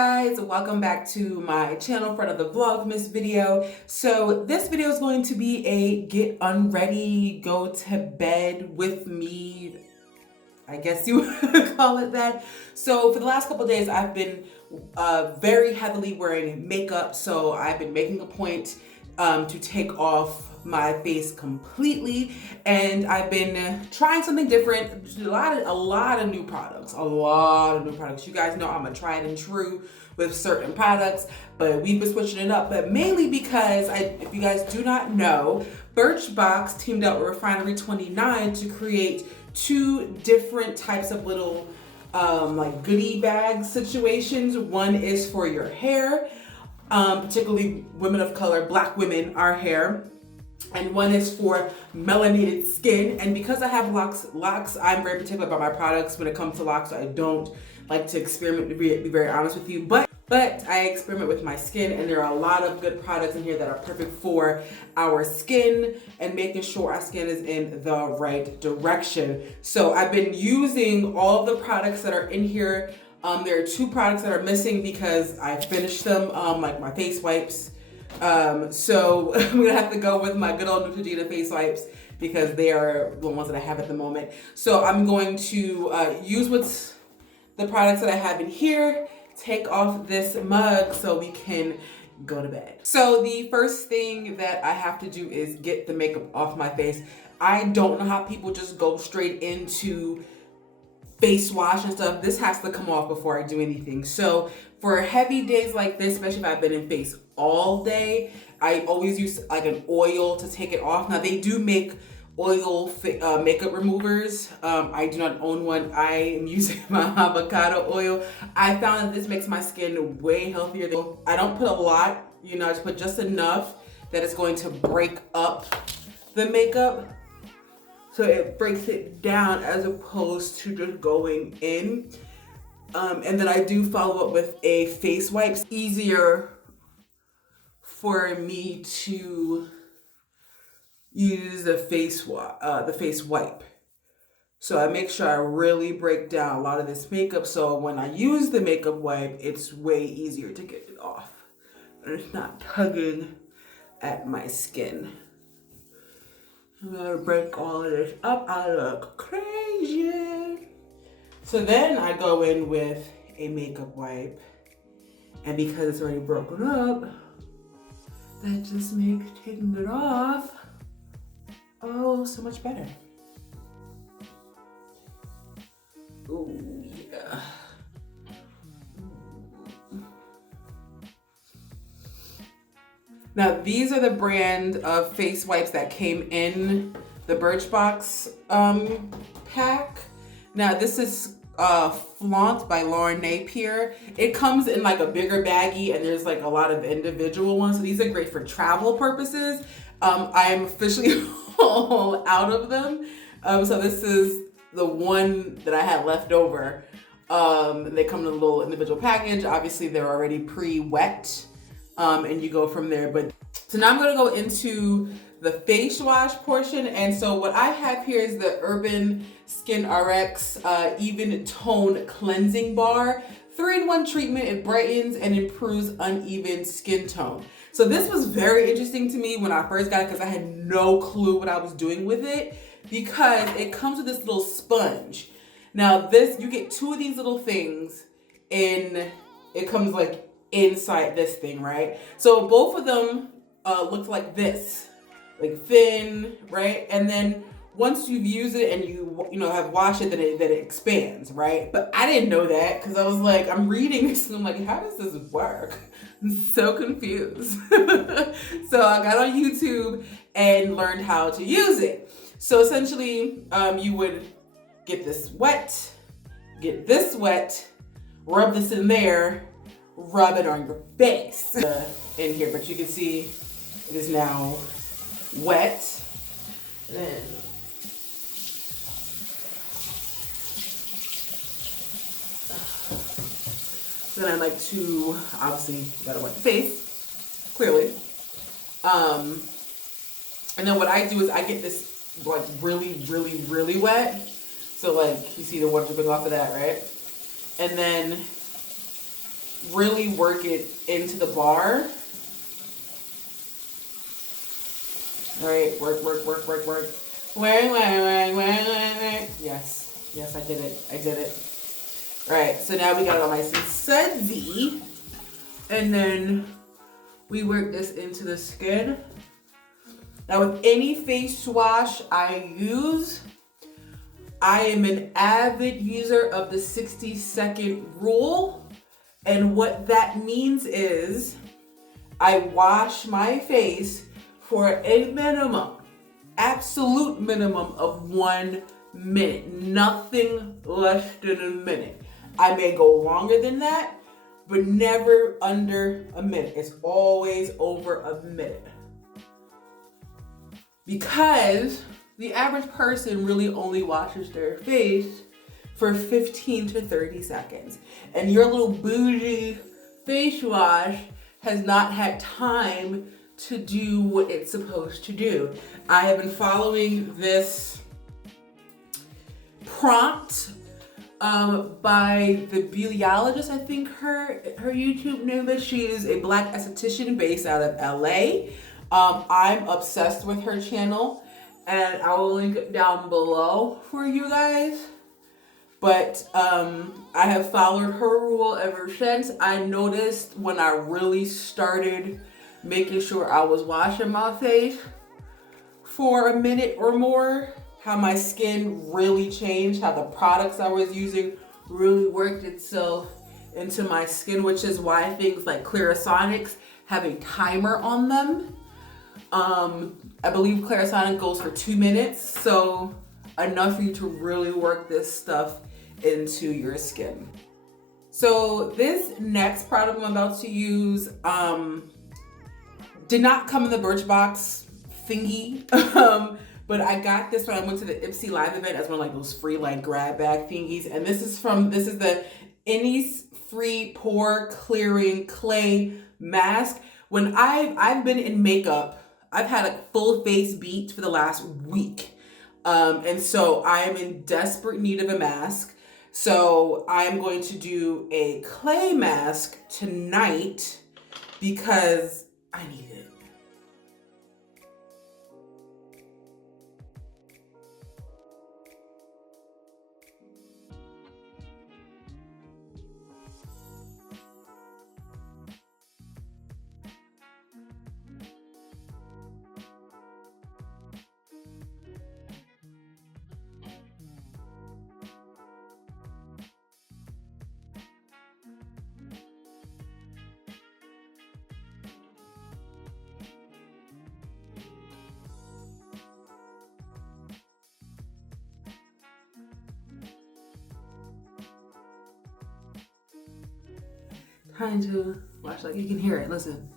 guys, welcome back to my channel for another Vlogmas video. So this video is going to be a get unready, go to bed with me, I guess you would call it that. So for the last couple of days I've been very heavily wearing makeup, so I've been making a point to take off my face completely, and I've been trying something different. A lot of new products. You guys know I'm a tried and true with certain products, but we've been switching it up. But mainly because if you guys do not know, Birchbox teamed up with Refinery 29 to create two different types of little like goodie bag situations. One is for your hair, particularly women of color, black women, our hair. And one is for melanated skin. And because I have locks, I'm very particular about my products when it comes to locks. So I don't like to experiment, to be very honest with you. But I experiment with my skin, and there are a lot of good products in here that are perfect for our skin and making sure our skin is in the right direction. So I've been using all of the products that are in here. There are two products that are missing because I finished them, like my face wipes. So I'm gonna have to go with my good old Neutrogena face wipes because they are the ones that I have at the moment. So I'm going to use what's the products that I have in here, take off this mug so we can go to bed. So the first thing that I have to do is get the makeup off my face. I don't know how people just go straight into face wash and stuff. This has to come off before I do anything. So for heavy days like this, especially if I've been in face all day, I always use like an oil to take it off. Now they do make oil makeup removers. I do not own one. I am using my avocado oil. I found that this makes my skin way healthier. I don't put a lot, I just put just enough that it's going to break up the makeup. So it breaks it down as opposed to just going in. And then I do follow up with a face wipe. It's easier for me to use the face wipe. So I make sure I really break down a lot of this makeup, so when I use the makeup wipe, it's way easier to get it off. And it's not tugging at my skin. I'm gonna break all of this up. I look crazy. So then I go in with a makeup wipe, and because it's already broken up, that just makes taking it off so much better. Oh yeah. Now these are the brand of face wipes that came in the Birchbox pack. Now this is Flaunt by Lauren Napier. It comes in like a bigger baggie, and there's like a lot of individual ones. So these are great for travel purposes. I am officially all out of them. So this is the one that I had left over. They come in a little individual package. Obviously they're already pre-wet. And you go from there. But so now I'm gonna go into the face wash portion. And so what I have here is the Urban Skin RX Even Tone Cleansing Bar. 3-in-1 treatment. It brightens and improves uneven skin tone. So this was very interesting to me when I first got it because I had no clue what I was doing with it, because it comes with this little sponge. Now you get two of these little things, and it comes like inside this thing, right? So both of them look like this, like thin, right? And then once you've used it and you have washed it, then it expands, right? But I didn't know that, because I was like, I'm reading this and I'm like, how does this work? I'm so confused. So I got on YouTube and learned how to use it. So essentially, you would get this wet, rub this in there, rub it on your face in here, but you can see it is now wet. Then I like to, obviously, you gotta wipe the face, clearly. And then what I do is I get this like really wet. So like, you see the water dripping off of that, right? And then really work it into the bar. All right, work. Yes, I did it. All right, so now we got it all nice and sudsy. And then we work this into the skin. Now with any face wash I use, I am an avid user of the 60-second rule. And what that means is I wash my face for a minimum, absolute minimum of 1 minute, nothing less than a minute. I may go longer than that, but never under a minute. It's always over a minute. Because the average person really only washes their face for 15 to 30 seconds. And your little bougie face wash has not had time to do what it's supposed to do. I have been following this prompt by the Beautyologist, I think her YouTube name is. She is a Black esthetician based out of LA. I'm obsessed with her channel, and I will link it down below for you guys. But I have followed her rule ever since. I noticed when I really started making sure I was washing my face for a minute or more, how my skin really changed, how the products I was using really worked itself into my skin, which is why things like Clarisonics have a timer on them. I believe Clarisonic goes for 2 minutes, so enough for you to really work this stuff into your skin. So this next product I'm about to use did not come in the Birchbox thingy, but I got this when I went to the Ipsy Live event as one of like those free like grab bag thingies. And this is the Innisfree Pore Clearing Clay Mask. When I've been in makeup, I've had a full face beat for the last week. And so I am in desperate need of a mask. So I'm going to do a clay mask tonight because I need it. Trying to watch, like you can hear it. Listen.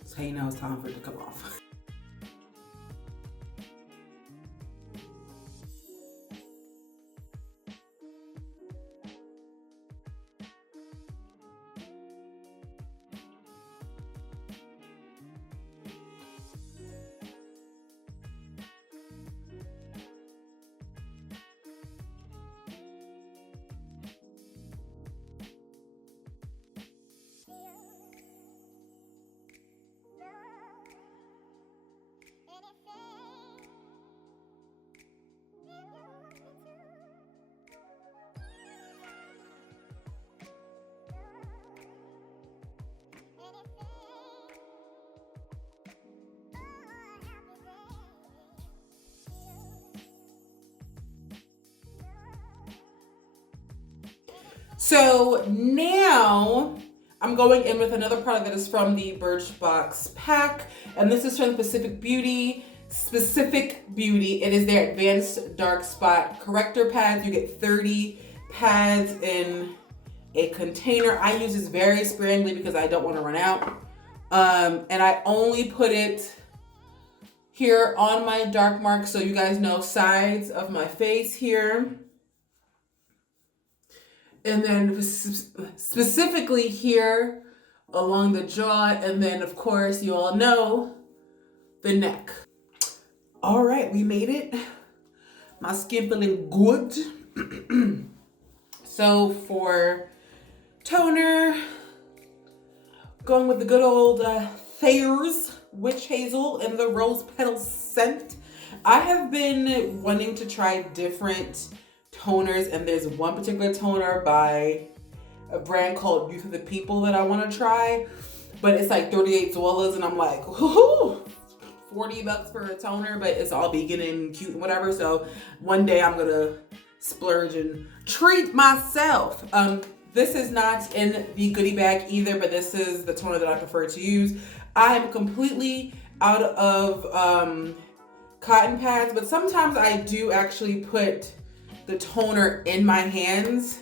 That's how you know it's time for it to come off. So now I'm going in with another product that is from the Birchbox pack, and this is from Specific Beauty. It is their Advanced Dark Spot Corrector Pads. You get 30 pads in a container. I use this very sparingly because I don't want to run out. And I only put it here on my dark marks, so you guys know sides of my face here. And then specifically here along the jaw, and then of course you all know the neck. All right, we made it. My skin feeling good. So for toner, going with the good old Thayer's Witch Hazel and the Rose Petal scent. I have been wanting to try different toners, and there's one particular toner by a brand called Youth of the People that I want to try, but it's like 38 Zolas, and I'm like, whoo, $40 for a toner, but it's all vegan and cute and whatever. So one day I'm gonna splurge and treat myself. This is not in the goodie bag either, but this is the toner that I prefer to use. I am completely out of cotton pads, but sometimes I do actually put the toner in my hands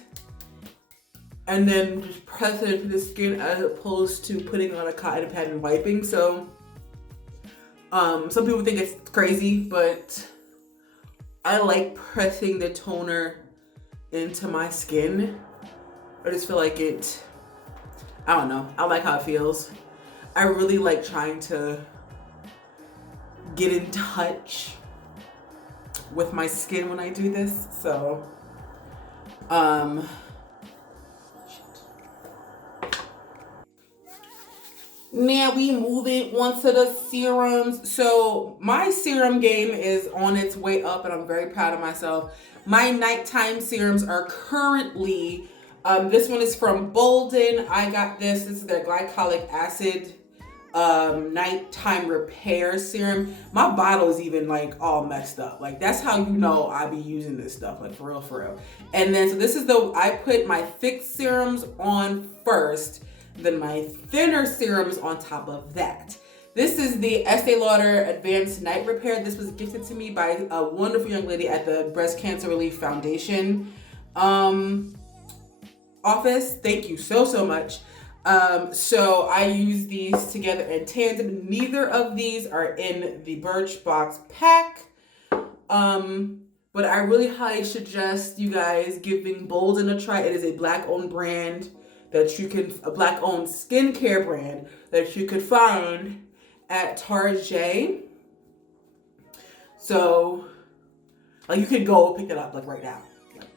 and then just press it into the skin as opposed to putting on a cotton pad and wiping. So some people think it's crazy, but I like pressing the toner into my skin. I just feel like I don't know. I like how it feels. I really like trying to get in touch with my skin when I do this. So, now we moving on to the serums. So my serum game is on its way up, and I'm very proud of myself. My nighttime serums are currently, this one is from Bolden. I got this is their glycolic acid nighttime repair serum. My bottle is even like all messed up. Like that's how you know I be using this stuff, like for real. And then so this is I put my thick serums on first, then my thinner serums on top of that. This is the Estee Lauder Advanced Night Repair. This was gifted to me by a wonderful young lady at the Breast Cancer Relief Foundation office. Thank you so much. So I use these together in tandem. Neither of these are in the Birchbox pack. But I really highly suggest you guys giving Bolden a try. It is a Black-owned brand a Black-owned skincare brand that you could find at Target. So, like, you could go pick it up like right now,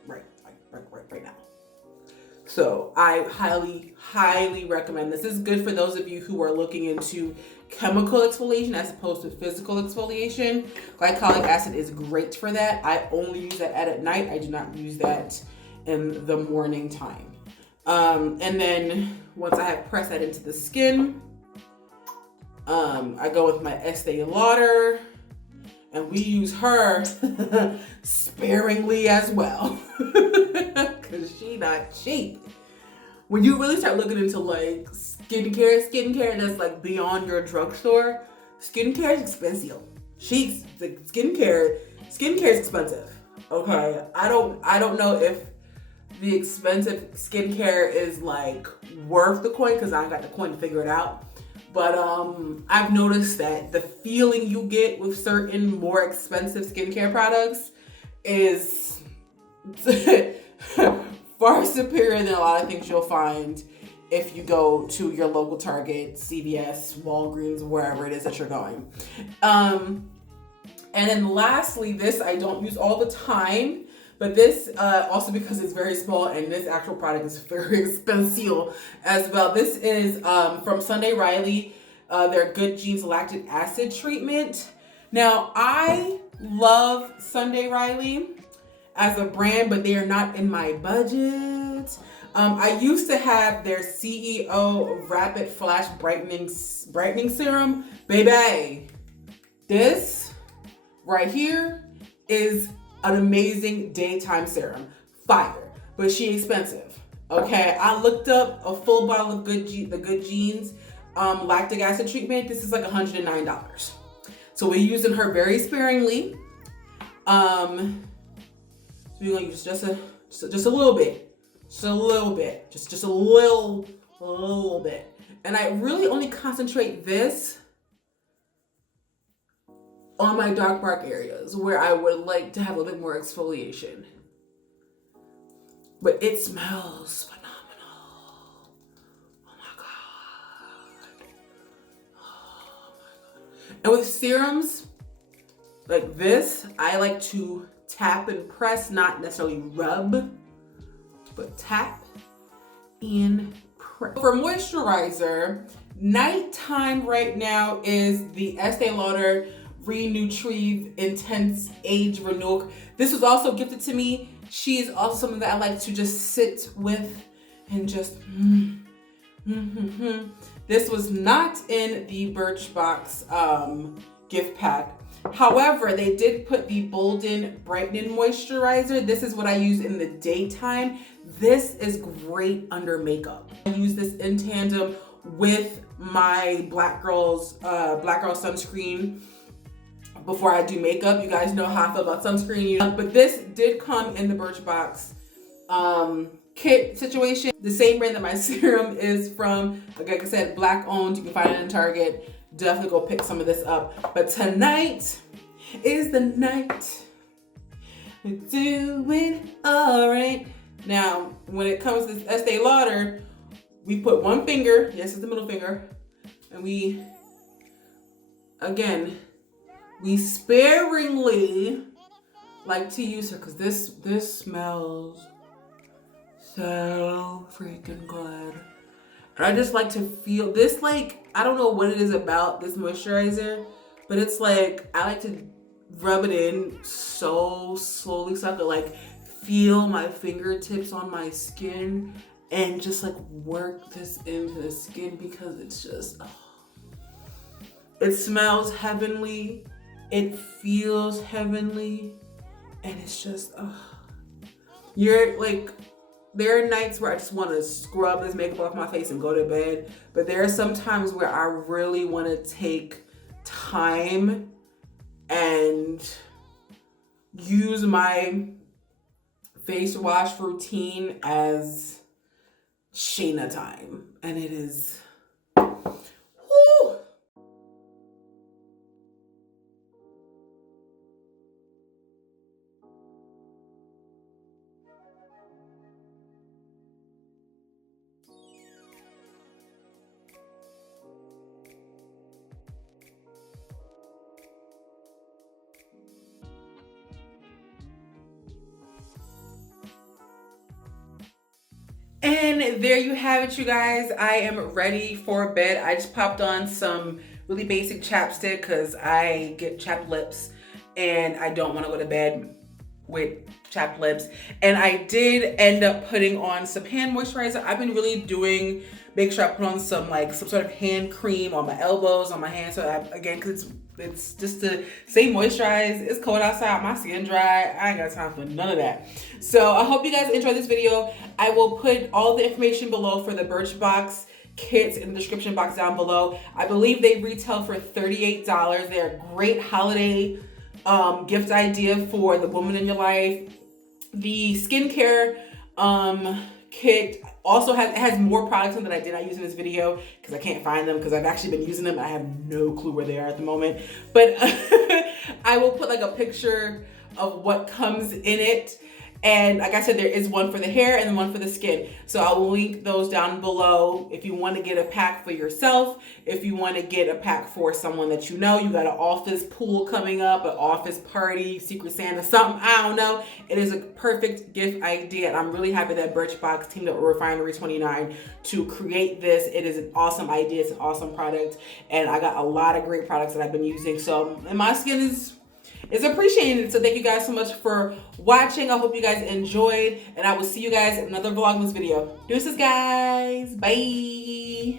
right now. So I highly recommend this. This is good for those of you who are looking into chemical exfoliation as opposed to physical exfoliation. Glycolic acid is great for that. I only use that at night. I do not use that in the morning time. And then once I have pressed that into the skin, I go with my Estee Lauder, and we use her sparingly as well, because she not cheap. When you really start looking into like skincare that's like beyond your drugstore, skincare is expensive. Skincare is expensive. Okay, I don't know if the expensive skincare is like worth the coin, because I ain't got the coin to figure it out. But I've noticed that the feeling you get with certain more expensive skincare products is far superior than a lot of things you'll find if you go to your local Target, CVS, Walgreens, wherever it is that you're going. And then lastly, this I don't use all the time, but this also because it's very small, and this actual product is very expensive as well. This is from Sunday Riley, their Good Genes Lactic Acid Treatment. Now, I love Sunday Riley as a brand, but they are not in my budget. I used to have their CEO Rapid Flash Brightening Serum. Baby, this right here is an amazing daytime serum. Fire. But she expensive. Okay, I looked up a full bottle of the Good Genes lactic acid treatment. This is like $109. So we're using her very sparingly. So we're gonna use just a little bit. Just a little bit. And I really only concentrate this on my dark mark areas where I would like to have a little bit more exfoliation. But it smells phenomenal. Oh my God. And with serums like this, I like to tap and press, not necessarily rub, but tap and press. For moisturizer, nighttime right now is the Estee Lauder Renutrieve Intense Age Renewal. This was also gifted to me. She is also something that I like to just sit with and just This was not in the Birchbox gift pack. However, they did put the Bolden Brightening Moisturizer. This is what I use in the daytime. This is great under makeup. I use this in tandem with my Black Girl sunscreen before I do makeup. You guys know how I feel about sunscreen. But this did come in the Birchbox kit situation. The same brand that my serum is from. Like I said, Black owned. You can find it in Target. Definitely go pick some of this up. But tonight is the night we're doing all right. Now, when it comes to Estee Lauder, we put one finger, yes, it's the middle finger, and we sparingly like to use her because this smells so freaking good. And I just like to feel this, like, I don't know what it is about this moisturizer, but it's like, I like to rub it in so slowly so I can like feel my fingertips on my skin and just like work this into the skin because it's just, it smells heavenly, it feels heavenly, and it's just, you're like, there are nights where I just want to scrub this makeup off my face and go to bed. But there are some times where I really want to take time and use my face wash routine as Sheena time. And it is, whew. And there you have it, you guys. I am ready for bed. I just popped on some really basic chapstick because I get chapped lips and I don't want to go to bed with chapped lips. And I did end up putting on some hand moisturizer. I've been really make sure I put on some sort of hand cream on my elbows, on my hands. So again, because it's just to stay moisturized. It's cold outside, my skin dry. I ain't got time for none of that. So I hope you guys enjoyed this video. I will put all the information below for the Birchbox kits in the description box down below. I believe they retail for $38. They're a great holiday gift idea for the woman in your life. The skincare kit also has more products in that I did not use in this video because I can't find them because I've actually been using them. I have no clue where they are at the moment. But I will put a picture of what comes in it. And like I said, there is one for the hair and then one for the skin. So I will link those down below if you want to get a pack for yourself. If you want to get a pack for someone that you know, you got an office pool coming up, an office party, Secret Santa, something, I don't know. It is a perfect gift idea. And I'm really happy that Birchbox teamed up with Refinery 29 to create this. It is an awesome idea. It's an awesome product. And I got a lot of great products that I've been using. So, and my skin is appreciated. So thank you guys so much for watching. I hope you guys enjoyed, and I will see you guys in another Vlogmas video. Deuces, guys. Bye.